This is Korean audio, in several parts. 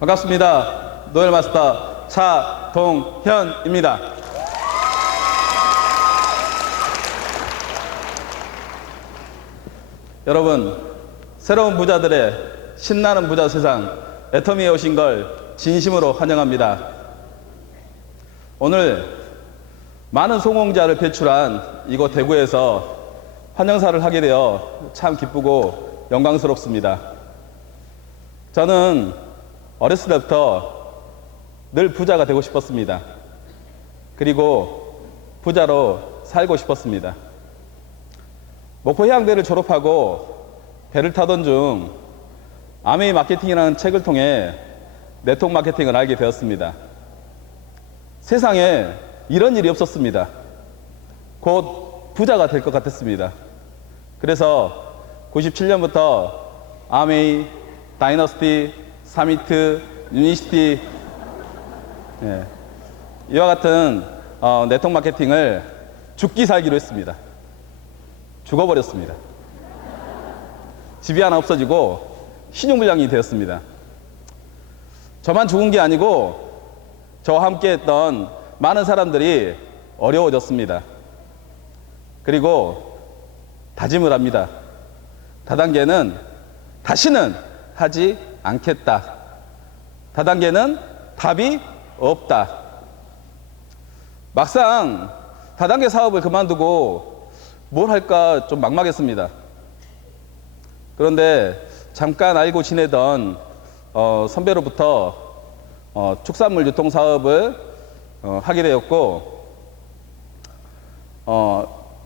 반갑습니다. 노엘 마스터 차동현입니다. 여러분, 새로운 부자들의 신나는 부자 세상 애터미에 오신 걸 진심으로 환영합니다. 오늘 많은 성공자를 배출한 이곳 대구에서 환영사를 하게 되어 참 기쁘고 영광스럽습니다. 저는 어렸을 때부터 늘 부자가 되고 싶었습니다. 그리고 부자로 살고 싶었습니다. 목포해양대를 졸업하고 배를 타던 중 아메이 마케팅이라는 책을 통해 네트워크 마케팅을 알게 되었습니다. 세상에 이런 일이 없었습니다. 곧 부자가 될 것 같았습니다. 그래서 97년부터 아메이, 다이너스티, 사미트, 유니시티, 이와 같은 네트워크 마케팅을 죽기 살기로 했습니다. 죽어버렸습니다. 집이 하나 없어지고 신용불량이 되었습니다. 저만 죽은 게 아니고 저와 함께 했던 많은 사람들이 어려워졌습니다. 그리고 다짐을 합니다. 다단계는 다시는 하지 않겠다. 다단계는 답이 없다. 막상 다단계 사업을 그만두고 뭘 할까 좀 막막했습니다. 그런데 잠깐 알고 지내던 선배로부터 축산물 유통 사업을 하게 되었고,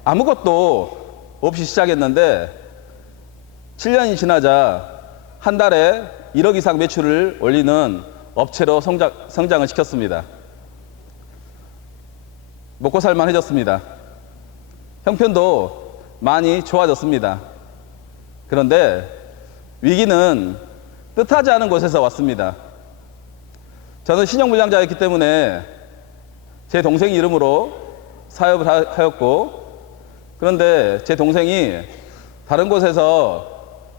아무것도 없이 시작했는데 7년이 지나자 한 달에 1억 이상 매출을 올리는 업체로 성장을 시켰습니다. 먹고 살만해졌습니다. 형편도 많이 좋아졌습니다. 그런데 위기는 뜻하지 않은 곳에서 왔습니다. 저는 신용불량자였기 때문에 제 동생 이름으로 사업을 하였고, 그런데 제 동생이 다른 곳에서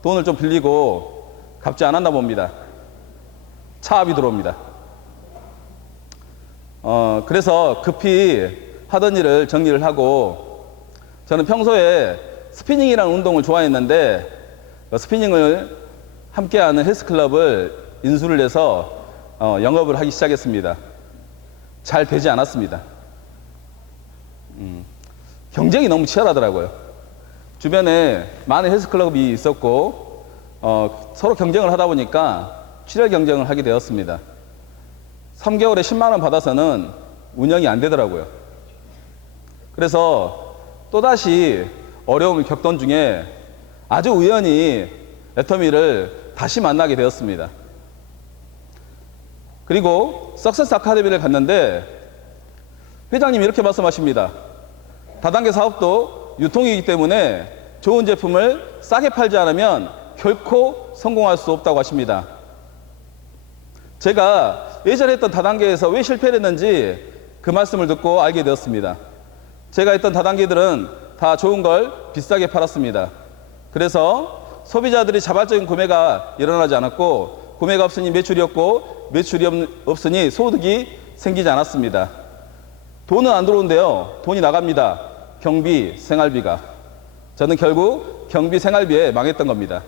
돈을 좀 빌리고 갚지 않았나 봅니다. 차압이 들어옵니다. 그래서 급히 하던 일을 정리를 하고, 저는 평소에 스피닝이라는 운동을 좋아했는데 스피닝을 함께하는 헬스클럽을 인수를 해서 영업을 하기 시작했습니다. 잘 되지 않았습니다. 경쟁이 너무 치열하더라고요. 주변에 많은 헬스클럽이 있었고 서로 경쟁을 하다 보니까 출혈 경쟁을 하게 되었습니다. 3개월에 10만 원 받아서는 운영이 안 되더라고요. 그래서 또다시 어려움을 겪던 중에 아주 우연히 애터미를 다시 만나게 되었습니다. 그리고 석세스 아카데미를 갔는데 회장님이 이렇게 말씀하십니다. 다단계 사업도 유통이기 때문에 좋은 제품을 싸게 팔지 않으면 결코 성공할 수 없다고 하십니다. 제가 예전에 했던 다단계에서 왜 실패를 했는지 그 말씀을 듣고 알게 되었습니다. 제가 했던 다단계들은 다 좋은 걸 비싸게 팔았습니다. 그래서 소비자들이 자발적인 구매가 일어나지 않았고, 구매가 없으니 매출이 없고, 매출이 없으니 소득이 생기지 않았습니다. 돈은 안 들어오는데요, 돈이 나갑니다. 경비, 생활비가. 저는 결국 경비, 생활비에 망했던 겁니다.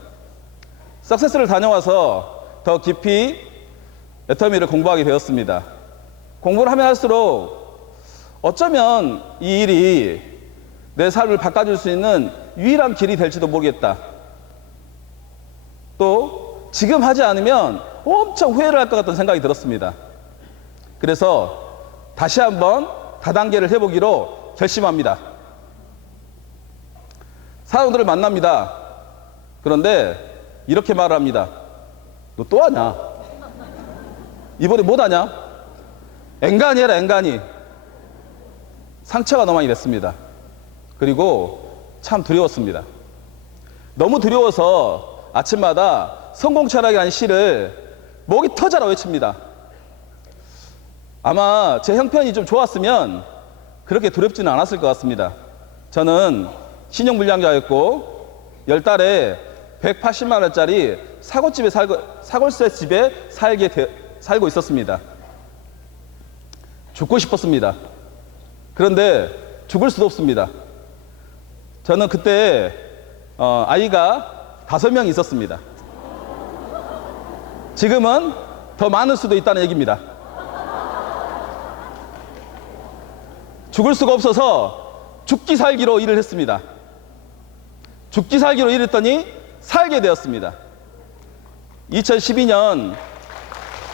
석세스를 다녀와서 더 깊이 애터미를 공부하게 되었습니다. 공부를 하면 할수록 어쩌면 이 일이 내 삶을 바꿔줄 수 있는 유일한 길이 될지도 모르겠다. 또 지금 하지 않으면 엄청 후회를 할 것 같다는 생각이 들었습니다. 그래서 다시 한번 다단계를 해보기로 결심합니다. 사람들을 만납니다. 그런데 이렇게 말을 합니다. 너 또 하냐? 이번에 못 하냐? 앵간히 해라, 앵간히. 상처가 너무 많이 됐습니다. 그리고 참 두려웠습니다. 너무 두려워서 아침마다 성공 철학이라는 시를 목이 터져라 외칩니다. 아마 제 형편이 좀 좋았으면 그렇게 두렵지는 않았을 것 같습니다. 저는 신용불량자였고 10달에 180만 원짜리 사골세 집에 살고 있었습니다. 죽고 싶었습니다. 그런데 죽을 수도 없습니다. 저는 그때 아이가 5명 있었습니다. 지금은 더 많을 수도 있다는 얘기입니다. 죽을 수가 없어서 죽기 살기로 일을 했습니다. 죽기 살기로 일했더니 살게 되었습니다. 2012년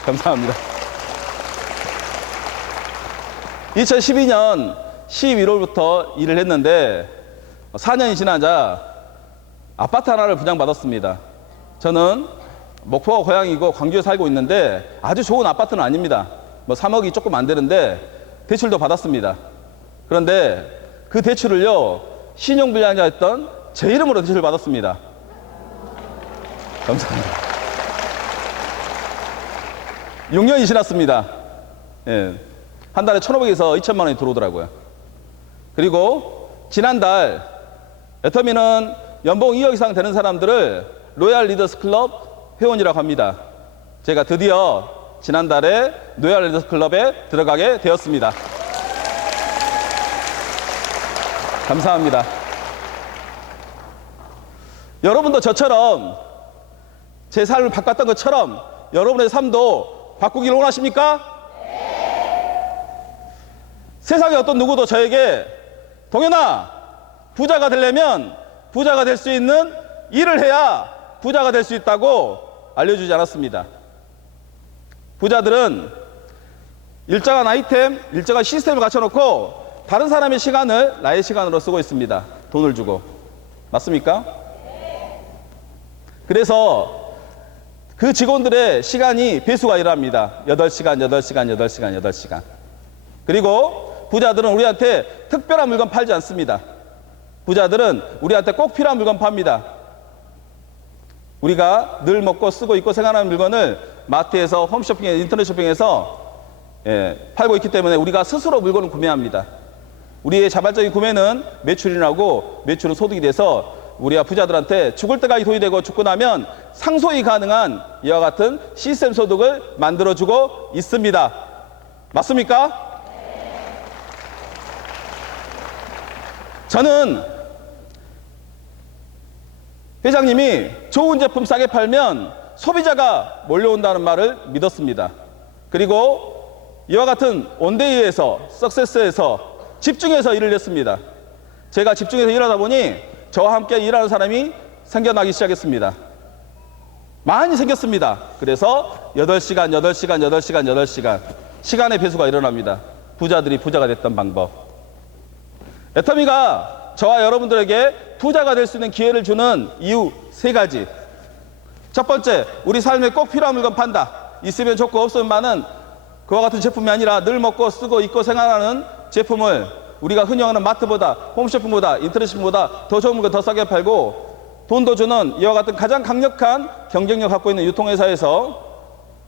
감사합니다. 2012년 11월부터 일을 했는데 4년이 지나자 아파트 하나를 분양받았습니다. 저는 목포가 고향이고 광주에 살고 있는데 아주 좋은 아파트는 아닙니다. 3억이 조금 안 되는데 대출도 받았습니다. 그런데 그 대출을요, 신용불량자였던 제 이름으로 대출을 받았습니다. 감사합니다. 6년이 지났습니다. 예. 한 달에 1,500에서 2,000만 원이 들어오더라고요. 그리고 지난달 애터미는 연봉 2억 이상 되는 사람들을 로얄 리더스 클럽 회원이라고 합니다. 제가 드디어 지난달에 로얄 리더스 클럽에 들어가게 되었습니다. 감사합니다. 여러분도 저처럼 제 삶을 바꿨던 것처럼 여러분의 삶도 바꾸기를 원하십니까? 세상에 어떤 누구도 저에게 동현아, 부자가 되려면 부자가 될 수 있는 일을 해야 부자가 될 수 있다고 알려주지 않았습니다. 부자들은 일정한 아이템, 일정한 시스템을 갖춰놓고 다른 사람의 시간을 나의 시간으로 쓰고 있습니다. 돈을 주고. 맞습니까? 그래서 그 직원들의 시간이 배수가 일어납니다. 8시간, 8시간, 8시간, 8시간. 그리고 부자들은 우리한테 특별한 물건 팔지 않습니다. 부자들은 우리한테 꼭 필요한 물건 팝니다. 우리가 늘 먹고 쓰고 입고 생활하는 물건을 마트에서 홈쇼핑에 인터넷 쇼핑에서 팔고 있기 때문에 우리가 스스로 물건을 구매합니다. 우리의 자발적인 구매는 매출이 나고 매출은 소득이 돼서 우리가 부자들한테 죽을 때까지 돈이 되고 죽고 나면 상속이 가능한 이와 같은 시스템 소득을 만들어주고 있습니다. 맞습니까? 저는 회장님이 좋은 제품 싸게 팔면 소비자가 몰려온다는 말을 믿었습니다. 그리고 이와 같은 온데이에서 석세스에서 집중해서 일을 했습니다. 제가 집중해서 일하다 보니 저와 함께 일하는 사람이 생겨나기 시작했습니다. 많이 생겼습니다. 그래서 8시간, 8시간, 8시간, 8시간 시간의 배수가 일어납니다. 부자들이 부자가 됐던 방법. 애터미가 저와 여러분들에게 부자가 될 수 있는 기회를 주는 이유 3가지. 첫 번째, 우리 삶에 꼭 필요한 물건 판다. 있으면 좋고 없으면 많은 그와 같은 제품이 아니라 늘 먹고 쓰고 입고 생활하는 제품을 우리가 흔히 하는 마트보다 홈쇼핑보다 인터넷 쇼핑보다 더 좋은 물건 더 싸게 팔고 돈도 주는 이와 같은 가장 강력한 경쟁력을 갖고 있는 유통회사에서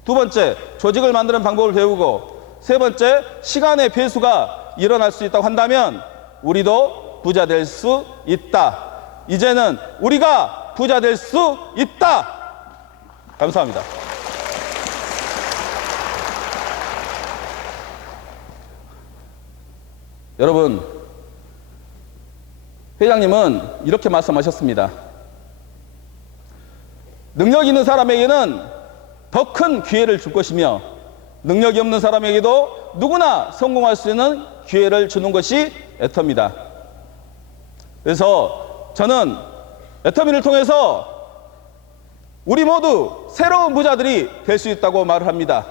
두 번째, 조직을 만드는 방법을 배우고 세 번째, 시간의 배수가 일어날 수 있다고 한다면 우리도 부자 될 수 있다. 이제는 우리가 부자 될 수 있다. 감사합니다. 여러분, 회장님은 이렇게 말씀하셨습니다. 능력 있는 사람에게는 더 큰 기회를 줄 것이며 능력이 없는 사람에게도 누구나 성공할 수 있는 기회를 주는 것이 애터미다. 그래서 저는 애터미를 통해서 우리 모두 새로운 부자들이 될 수 있다고 말을 합니다.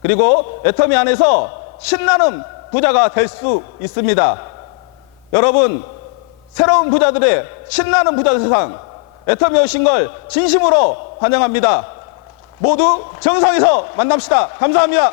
그리고 애터미 안에서 신나는 부자가 될 수 있습니다. 여러분, 새로운 부자들의 신나는 부자 세상 애터미에 오신 걸 진심으로 환영합니다. 모두 정상에서 만납시다. 감사합니다.